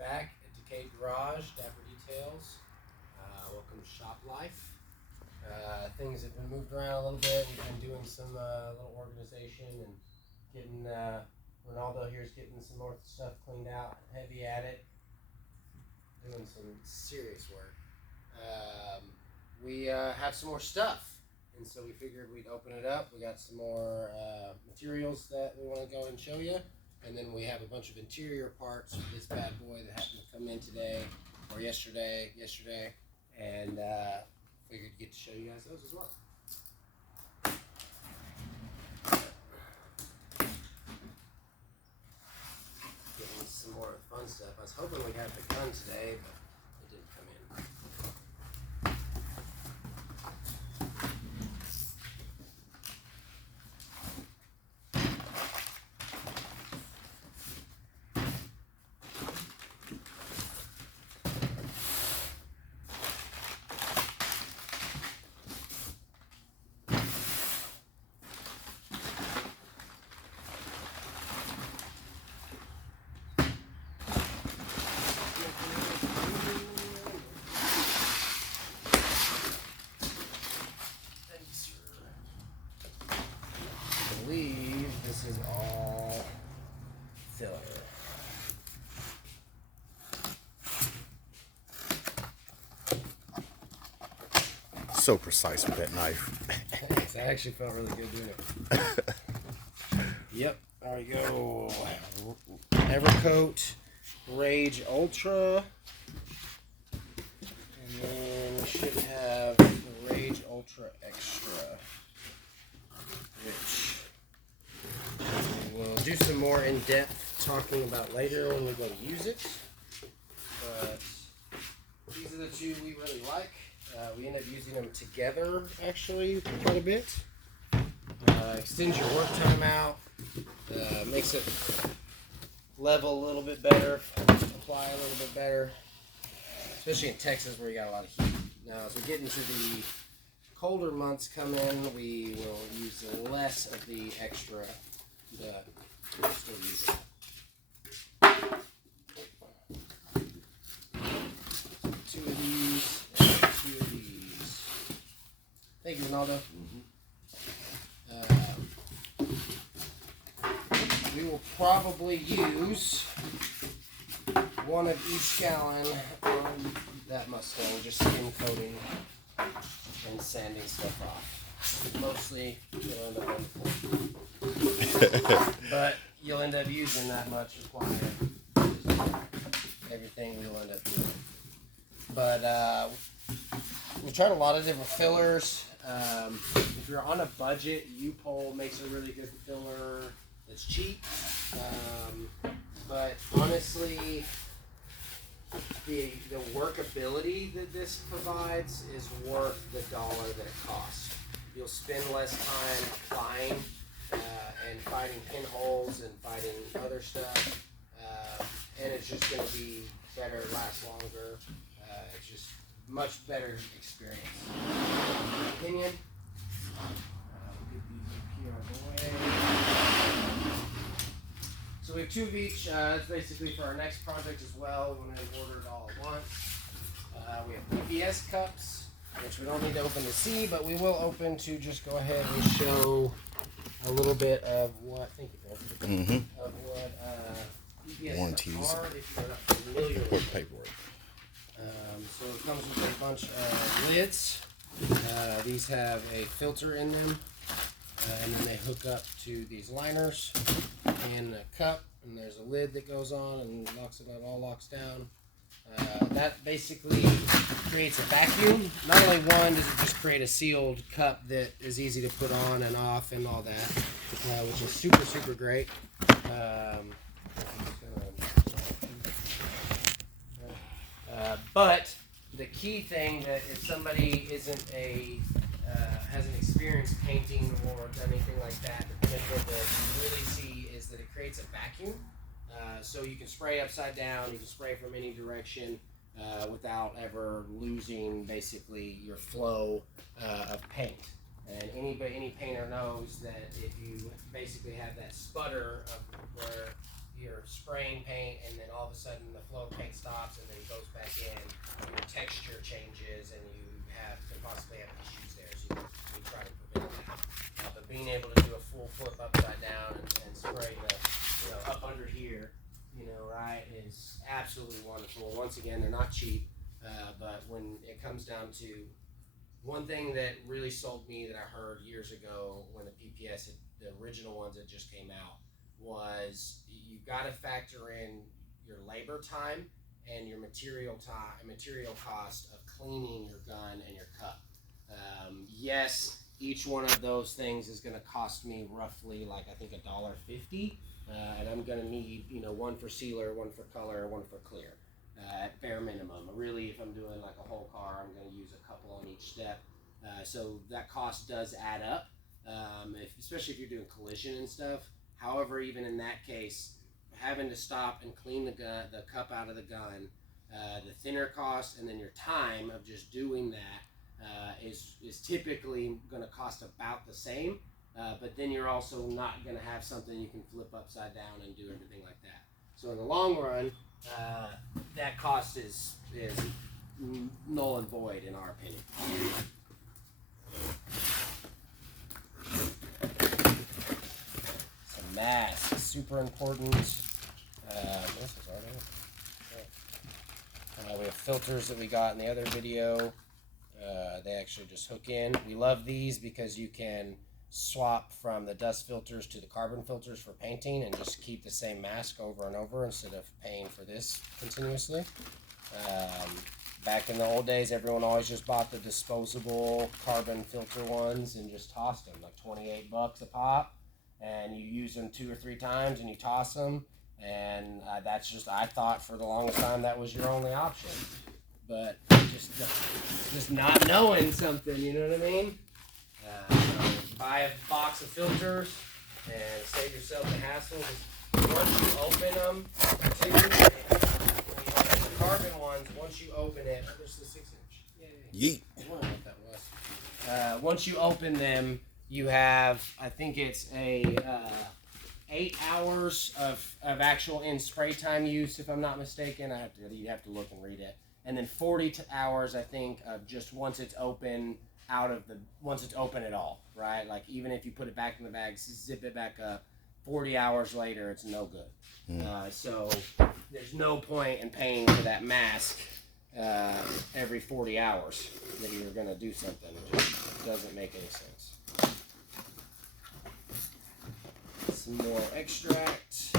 back at Decayed Garage, Dapper Details. Welcome to Shop Life. Things have been moved around a little bit. We've been doing some little organization and getting, Ronaldo here's getting some more stuff cleaned out, heavy at it, doing some serious work. We have some more stuff, and so we figured we'd open it up. We got some more materials that we want to go and show you. And then we have a bunch of interior parts for this bad boy that happened to come in today or yesterday, and figured to get to show you guys those as well. Getting some more fun stuff. I was hoping we'd have the gun today, but it didn't come in. I believe this is all filler. So precise with that knife. Thanks. I actually felt really good doing it. Yep. There we go. Evercoat Rage Ultra. And then we should have the Rage Ultra Extra, which we'll do some more in-depth talking about later when we go to use it. But these are the two we really like. We end up using them together, actually, quite a bit. Extends your work time out. Makes it level a little bit better, apply a little bit better. Especially in Texas where you got a lot of heat. Now, as we get into the colder months come in, we will use less of the extra, but we'll still use it. Two of these and two of these. Thank you, Ronaldo. We will probably use one of each gallon on that Mustang, just skim coating and sanding stuff off. Mostly you'll end up but you'll end up using that much required. Everything we'll end up doing. But we tried a lot of different fillers. If you're on a budget, U-Pole makes a really good filler that's cheap. But honestly, the workability that this provides is worth the dollar that it costs. You'll spend less time applying and fighting pinholes and fighting other stuff, and it's just going to be better, last longer. It's just much better experience. In my opinion. Get these up here out of the way. So we have two of each. It's basically for our next project as well. We went ahead and ordered it all at once. We have PBS cups, which we don't need to open to see, but we will open to just go ahead and show a little bit of what. Thank you, Phil. Of what PBS Warranties. cups are if you're not familiar with it. Paperwork. So it comes with a bunch of lids. These have a filter in them, and then they hook up to these liners and a cup, and there's a lid that goes on and locks it up, all locks down. That basically creates a vacuum. Not only one does it just create a sealed cup that is easy to put on and off and all that, which is super, super great. But the key thing that if somebody hasn't experienced painting or done anything like that, the benefit that you really see is that it creates a vacuum. So you can spray upside down, you can spray from any direction without ever losing basically your flow of paint. And any painter knows that if you basically have that sputter of where you're spraying paint and then all of a sudden the flow of paint in, your texture changes, and you can possibly have issues there. So you try to prevent that. But being able to do a full flip upside down and spray the up under here, right, is absolutely wonderful. Once again, they're not cheap, but when it comes down to one thing that really sold me that I heard years ago when the PPS, the original ones that just came out, was you got to factor in your labor time and your material cost of cleaning your gun and your cup. Yes, each one of those things is going to cost me roughly like I think $1.50, and I'm going to need one for sealer, one for color, one for clear. At bare minimum. Really, if I'm doing like a whole car, I'm going to use a couple on each step. So that cost does add up, especially if you're doing collision and stuff. However, even in that case, having to stop and clean the cup out of the gun, the thinner cost, and then your time of just doing that is typically going to cost about the same. But then you're also not going to have something you can flip upside down and do everything like that. So in the long run, that cost is null and void in our opinion. So mask, super important. This is already. We have filters that we got in the other video. They actually just hook in. We love these because you can swap from the dust filters to the carbon filters for painting and just keep the same mask over and over instead of paying for this continuously. Back in the old days, everyone always just bought the disposable carbon filter ones and just tossed them, like $28 a pop, and you use them 2 or 3 times and you toss them, and I thought for the longest time that was your only option, but just not knowing something, you know what I mean? Buy a box of filters and save yourself the hassle. Once you open them, the carbon ones, once you open it, there's the 6-inch. Yeet. I wonder what that was. Once you open them, you have, I think it's a 8 hours of actual in spray time use, if I'm not mistaken. You have to look and read it. And then 40 hours, I think, of just once it's open once it's open at all, right? Like even if you put it back in the bag, zip it back up, 40 hours later, it's no good. So there's no point in paying for that mask every 40 hours that you're gonna do something. It just doesn't make any sense. Some more extract,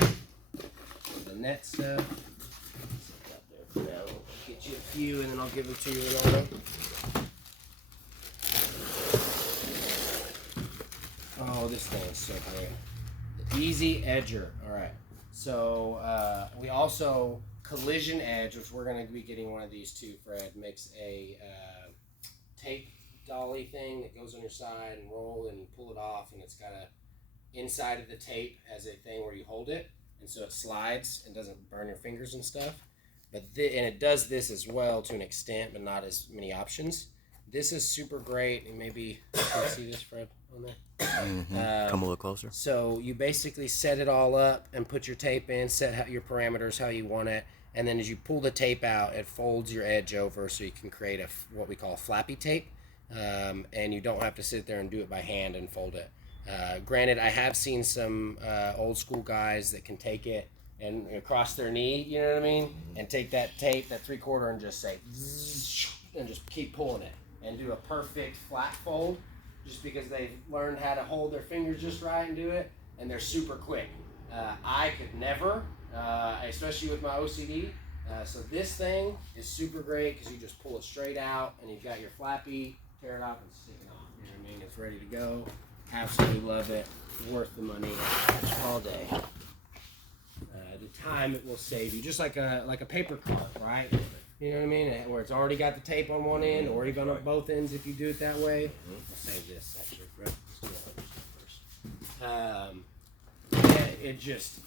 the net stuff. Set up there for now. I'll get you a few and then I'll give them to you in order. Oh, this thing is so great. The Easy Edger. Alright. So, we also, Collision Edge, which we're going to be getting one of these too, Fred, makes a tape dolly thing that goes on your side and roll and you pull it off, and it's got inside of the tape has a thing where you hold it, and so it slides and doesn't burn your fingers and stuff. And it does this as well to an extent, but not as many options. This is super great, and maybe you can see this, Fred, on there. Mm-hmm. Come a little closer. So you basically set it all up and put your tape in, set your parameters how you want it, and then as you pull the tape out, it folds your edge over so you can create what we call flappy tape, and you don't have to sit there and do it by hand and fold it. Granted, I have seen some old school guys that can take it and across their knee, you know what I mean, and take that tape, that 3/4, and just say, and just keep pulling it and do a perfect flat fold, just because they've learned how to hold their fingers just right and do it, and they're super quick. I could never, especially with my OCD. So this thing is super great because you just pull it straight out, and you've got your flappy, tear it off, and stick it on. You know what I mean? It's ready to go. Absolutely love it. Worth the money all day. The time it will save you, just like a paper card, right? You know what I mean? Where it's already got the tape on one end, or even on both ends if you do it that way. We'll save this actually, Fred. It just,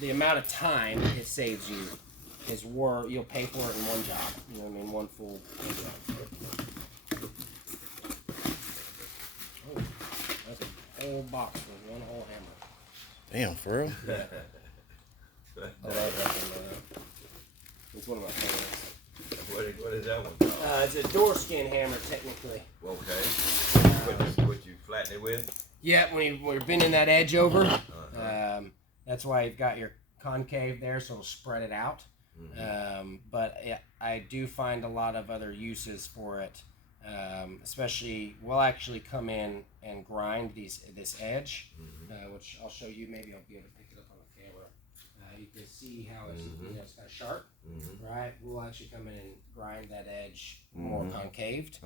the amount of time it saves you is you'll pay for it in one job. You know what I mean? One full job. Oh, that's a whole box with one whole hammer. Damn, for real? I love that thing. It's one of my favorites. What is that one called? It's a door skin hammer, technically. Okay. What you flatten it with? Yeah, when you're bending that edge over, that's why you've got your concave there, so it'll spread it out. But I do find a lot of other uses for it. Especially, we'll actually come in and grind this edge, which I'll show you. Maybe I'll be able to pick it up on the camera. You can see how it's, it's kind of sharp, right? We'll actually come in and grind that edge more concaved,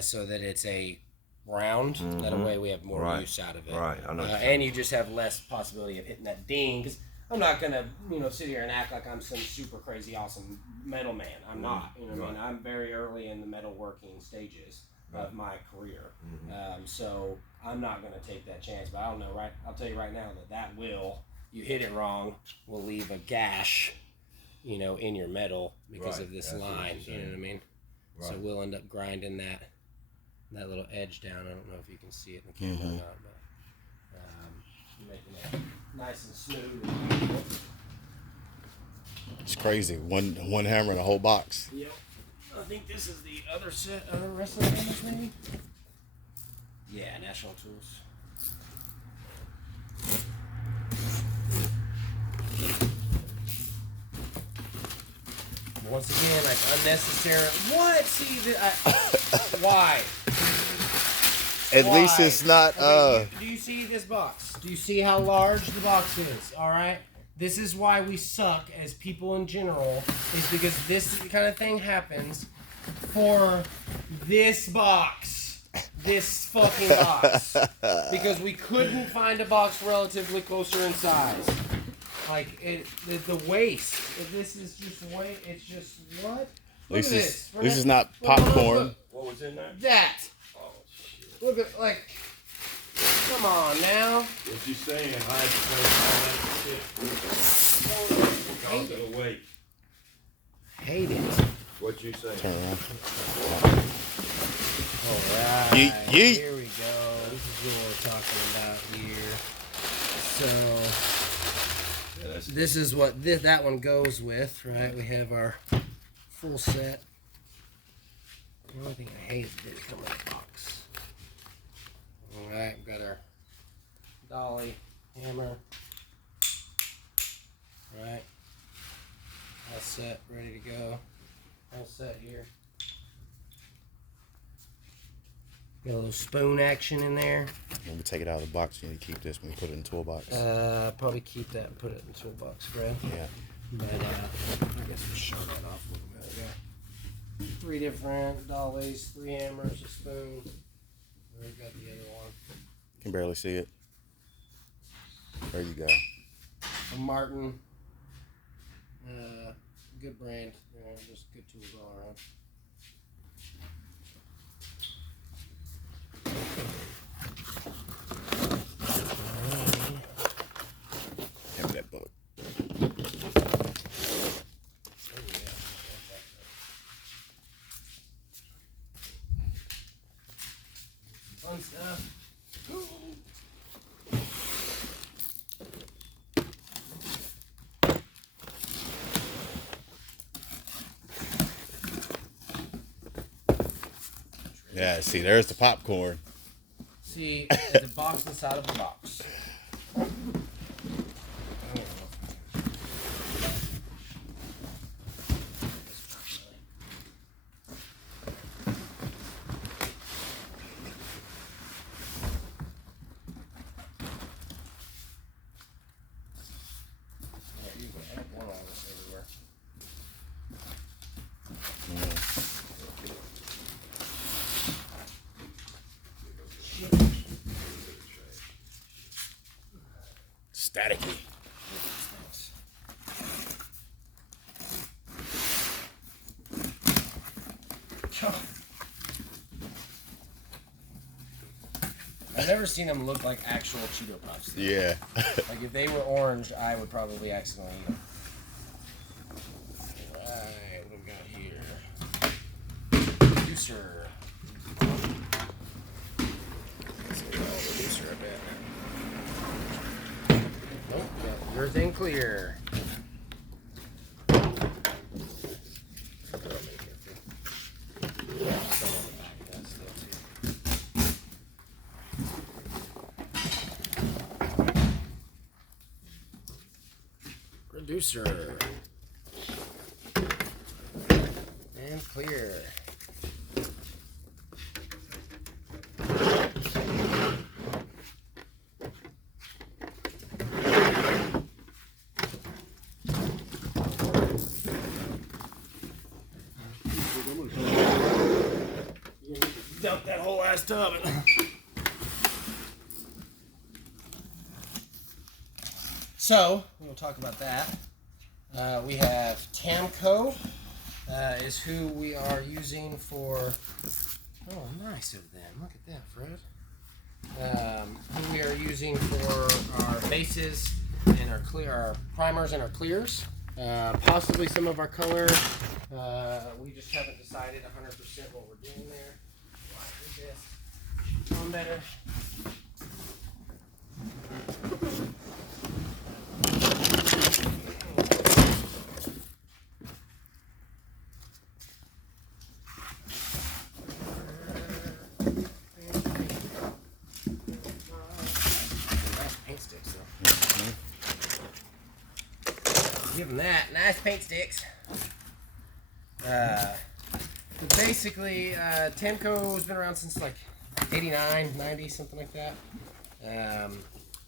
so that it's a round. That way we have more use out of it. Right. I know. And you just have less possibility of hitting that ding. Because I'm not gonna, sit here and act like I'm some super crazy awesome metal man. I'm not. You know what I mean? I'm very early in the metalworking stages of my career, so I'm not gonna take that chance. But I don't know, right? I'll tell you right now that will, you hit it wrong, will leave a gash, in your metal because of this line. You know what I mean? Right. So we'll end up grinding that little edge down. I don't know if you can see it in the camera or not, but making it nice and smooth and beautiful. It's crazy. One hammer in a whole box. Yep. I think this is the other rest of the hammers, maybe? Yeah, National Tools. Once again, like unnecessary. What? See, why? At least it's not. Okay, do you see this box? Do you see how large the box is? All right. This is why we suck as people in general, is because this kind of thing happens for this box. This fucking box. Because we couldn't find a box relatively closer in size. Like, the waste. This is just weight. It's just, what? Look at this. This is not popcorn. Look. What was in there? That. Oh shit. Look at, come on now. What you saying? I had to take all that shit. Because of the weight. Hate it. What you saying? Turn around. Alright. Yeet. Here we go. This is what we're talking about here. So, this is what that one goes with, right? We have our full set. The only thing I hate is it didn't come in a box. Alright, we've got our dolly hammer. Right. All set, ready to go. All set here. Got a little spoon action in there. When we take it out of the box, you need to keep this when we put it in the toolbox. Probably keep that and put it in the toolbox, Fred. Yeah. But I guess we'll show that off a little bit. We got 3 different dollies, 3 hammers, a spoon. We've got the other one. Can barely see it. There you go. A Martin. Good brand. Just good tools all around. Have that book. Fun stuff. Yeah, see, there's the popcorn. See, it's a box inside of a box. Staticky. I've never seen them look like actual Cheeto Puffs. Yeah. Like if they were orange, I would probably accidentally eat them. Alright, what we got here? Juicer. Let's get all the juicer a bit. Nope, got everything clear. reducer. And clear. Dump that whole ass tub. So, we'll talk about that. We have Tamco is who we are using for. Oh, nice of them. Look at that, Fred. Who we are using for our bases and our primers and our clears. Possibly some of our color. We just haven't decided 100% what we're doing there. Do this. One better. Give them that. Nice paint sticks. Basically, Tamco has been around since like 89, 90, something like that.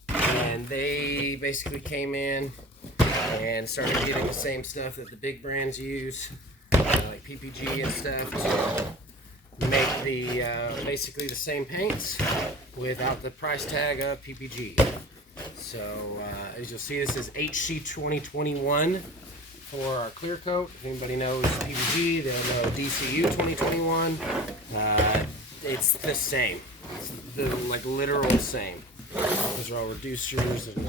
And they basically came in and started getting the same stuff that the big brands use, like PPG and stuff, to make the basically the same paints without the price tag of PPG. So, as you'll see, this is HC 2021 for our clear coat. If anybody knows PPG, they'll know DCU 2021. It's the same. It's the like literal same. Those are all reducers and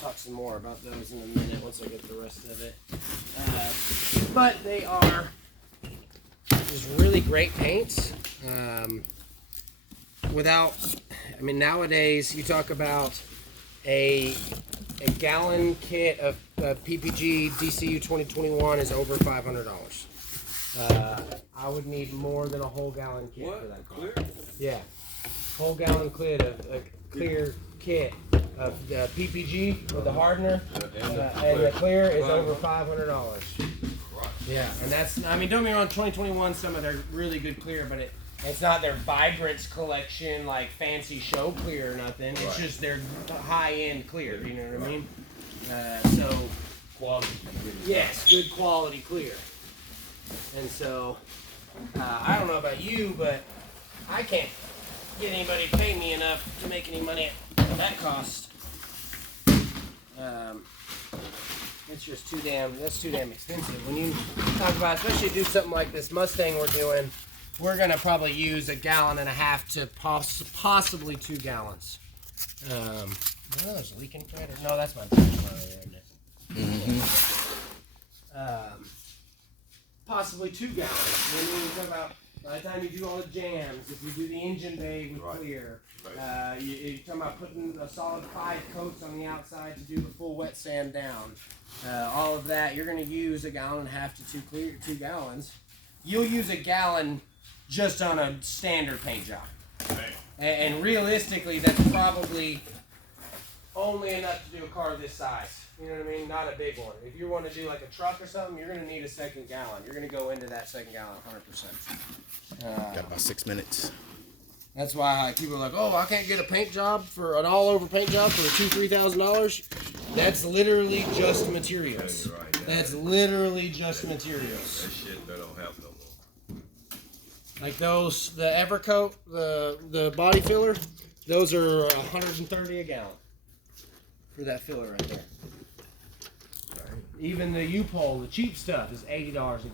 talk some more about those in a minute once I get the rest of it. But they are just really great paints. I mean, nowadays you talk about a gallon kit of PPG DCU 2021 is over $500. I would need more than a whole gallon kit for that car. Clear? Yeah, whole gallon kit of a clear kit of the PPG with the hardener and the clear is over $500. Yeah, and that's, I mean, don't get me wrong, 2021, some of their really good clear, but it's not their Vibrance collection, like fancy show clear or nothing. It's just their high-end clear, you know what I mean? So, Quality. yes, good quality clear. And so, I don't know about you, but I can't get anybody to pay me enough to make any money at that cost. It's just that's too damn expensive. When you talk about, especially do something like this Mustang we're doing, we're gonna probably use 1.5 gallons to possibly 2 gallons. Oh, there's a leaking thread. No, that's my battery there, isn't it? Possibly 2 gallons. When you talk about by the time you do all the jams, if you do the engine bay with clear, you're talking about putting a solid 5 coats on the outside to do the full wet sand down. All of that, you're going to use 1.5 gallons to 2 gallons. You'll use 1 gallon just on a standard paint job. Right. And realistically, that's probably only enough to do a car this size. You know what I mean? Not a big one. If you want to do like a truck or something, you're going to need a 2nd gallon. You're going to go into that 2nd gallon 100%. Got about 6 minutes. That's why people are like, oh, I can't get a paint job for an all-over paint job for $2,000-$3,000. That's literally just materials. Right, yeah. That's literally just materials. That shit that don't have no more. Like those, the Evercoat, the body filler, those are $130 a gallon for that filler right there. Right. Even the U-Pole, the cheap stuff, is $80 a gallon.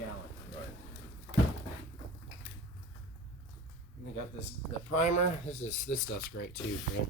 Right. And they got the primer. This stuff's great too, man.